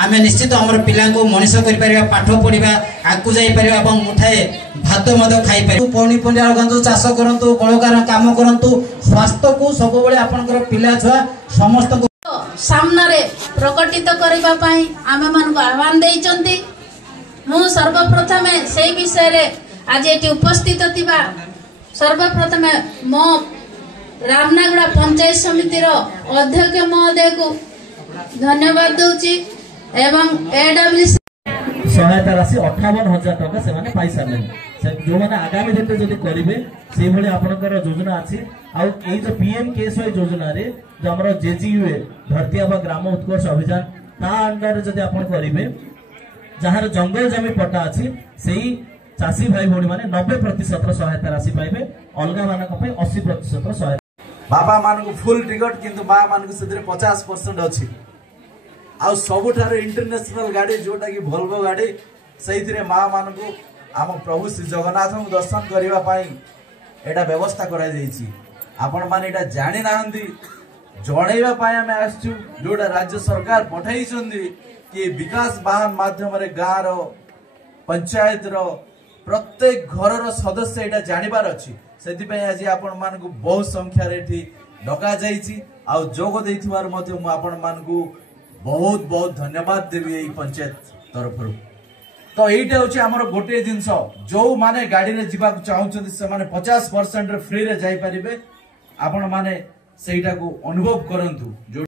आमे निश्चित आम पिला मनीष कर पाठ पढ़ा आगू जापर मुठाए भात मद खाई पनीपरिया लगू चाष करूँ कलकार कम करूँ स्वास्थ्य को सब आपंकर पिला छुआ समस्त सामने प्रकटित करने आम मान आह्वान देइचंती। मु सर्वप्रथम से विषय आज ये उपस्थित थिबा सर्वप्रथम मो रामनागुड़ा पंचायत समिति अध्यक्ष महोदय को धन्यवाद दूची एवं एडब्ल्यूसी सहायता राशि 58,000 टका से माने पाई सारे जो माने आगामी दिन जदि करिवे से भली आपनकर योजना अछि आ ए जो पीएम केएसवाई योजना रे जो हमर जेजीयूए धरती आबा ग्राम उत्कर्ष अभियान ता अंडर जदि आपन करिवे जहार जंगल जमी पट्टा अछि सेही चासी भाई भोनी माने 90% सहायता राशि पाइबे अलगा मानक पे 80% सहायता बाबा मान को फुल टिकट किंतु मां मान को से 50% अछि आ सबुठार इंटरनेशनल गाड़ी जोटा कि वोल्वो गाड़ी से माँ मान को आम प्रभु श्री जगन्नाथ को दर्शन करने एटा व्यवस्था कराई आपण मैंने एटा जानी ना जनइबा आम आसचु जोटा राज्य सरकार पठाई कि विकास वाहन माध्यम गाँव रो पंचायत रो प्रत्येक घर सदस्य एटा जानिबार अछि सेति आज आपण मान को बहुत संख्यार डका जाइछि आ जोग देइथिबार मध्ये मु आपण मान को बहुत बहुत धन्यवाद देवी यही पंचायत तरफ तो यहीटा हूँ आमर गोटे जिनस जो माने गाड़ी रे जीवा चाहते से माने 50% फ्री रे जाई परिबे आपण माने सेटा को अनुभव करंतु।